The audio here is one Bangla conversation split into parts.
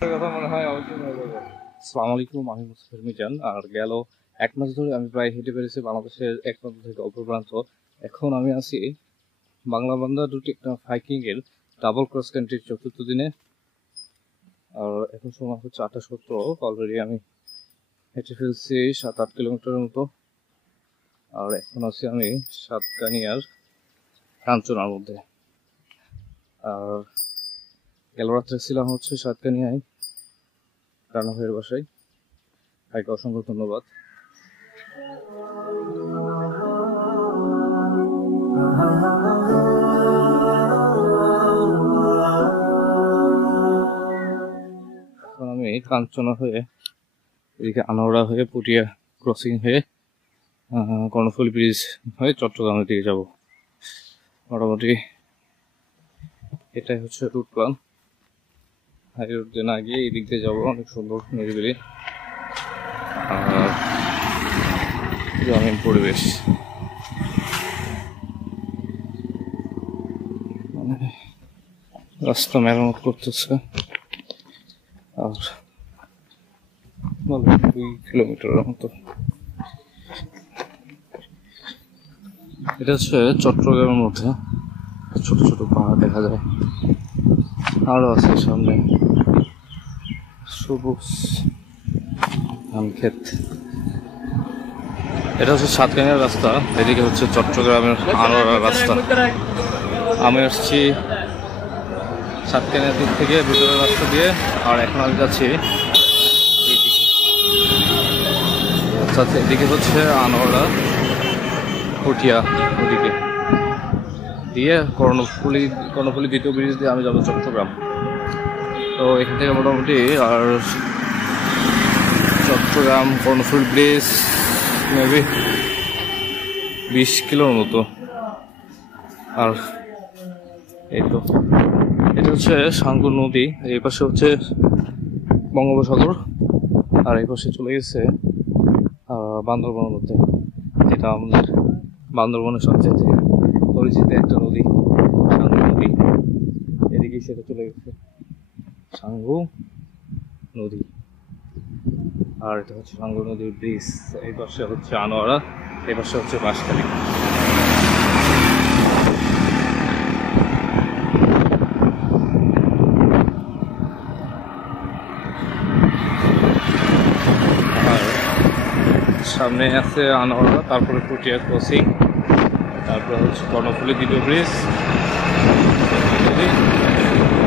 আসসালামু আলাইকুম, আমি মুস্তাফিজ মিজান। আর গেল এক মাস ধরে আমি প্রায় হেঁটে পেরেছি বাংলাদেশের এক প্রান্ত থেকে অপর প্রান্ত। এখন আমি আছি বাংলা বান্দা দুটি হাইকিং এর ডাবল ক্রস কান্ট্রির চতুর্থ দিনে। আর এখন সময় হচ্ছে 8:17। অলরেডি আমি হেঁটে ফেলছি 7-8 কিলোমিটারের মতো। আর এখন আছি আমি সাতকানিয়ার কাঞ্চনার মধ্যে। আর গেল রাত্রে ছিলাম হচ্ছে সাতকানিয়ায় রানা ভাইয়ের বাসায়। ভাইকে অসংখ্য ধন্যবাদ। এখন আমি কাঞ্চনা হয়ে এদিকে আনোয়ারা হয়ে পুটিয়া ক্রসিং হয়ে কর্ণফুলী ব্রিজ হয়ে চট্টগ্রামের দিকে যাব। মোটামুটি এটাই হচ্ছে রুট প্ল্যান। হাই রোড দিয়ে না গিয়ে এই দিক দিয়ে যাবো, অনেক সুন্দর নিরিবিলি আর গ্রামীণ পরিবেশ। রাস্তা মেরামত করতেছে আর 2 কিলোমিটারের মতো। এটা হচ্ছে চট্টগ্রামের মধ্যে ছোট ছোট পাহাড় দেখা যায়, আরো আছে সামনে সবুজ ধান ক্ষেত। এটা হচ্ছে সাতকানিয়ার রাস্তা, এদিকে হচ্ছে চট্টগ্রামের আনোয়ারার রাস্তা। আমি আসছি সাতকানিয়ার দিক থেকে ভিতরের রাস্তা দিয়ে, আর এখন আমি যাচ্ছি এদিকে হচ্ছে আনোয়ারা পুটিয়া ওদিকে দিয়ে কর্ণফুলী দ্বিতীয় ব্রিজ দিয়ে আমি যাবো চট্টগ্রাম। তো এখান থেকে মোটামুটি আর চট্টগ্রাম কর্ণফুলী ব্রিজ মেবি 20 কিলোর মতো। আর এই তো এটা হচ্ছে সাঙ্গু নদী, এই পাশে হচ্ছে বঙ্গোপসাগর, আর এই পাশে চলে গেছে বান্দরবনের মধ্যে, যেটা আমাদের বান্দরবনের সবচেয়ে পরিচিত একটা নদী সাঙ্গু নদী। এদিকে সেটা চলে গেছে সাঙ্গু নদী। আর এটা হচ্ছে সাঙ্গু নদীর ব্রিজ। এই পাশে হচ্ছে আনোয়ারা, এই পাশে হচ্ছে বাঁশখালী। আর সামনে আছে আনোয়ারা, তারপরে পুটিয়া ক্রসিং, তারপরে হচ্ছে কর্ণফুলী দ্বিতীয় ব্রিজ,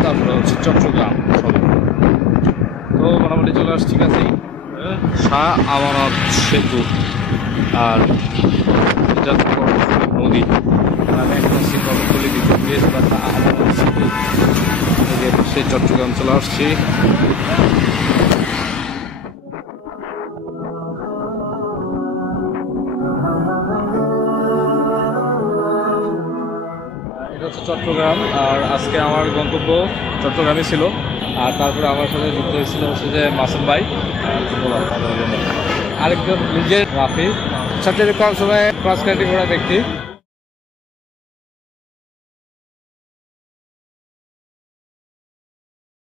তারপরে হচ্ছে চট্টগ্রাম সব। তো মোটামুটি চলে আসছি কাছেই শাহ আমানত সেতু। আর এটা কর্ণফুলী নদী, আমি এখন আসছি কর্ণফুলী দ্বিতীয় ব্রিজ বা শাহ আমানত সেতু। সেই চট্টগ্রাম চলে আসছি। চট্টগ্রাম, আর আজকে আমার গন্তব্য চট্টগ্রামে ছিল। আর তারপরে আমার সাথে যুক্ত হয়েছিল হচ্ছে যে মাসুম ভাই, আরেকজন নিজের রাফি, সবচেয়ে কম সময়ে ক্রস কান্ট্রি করা ব্যক্তি।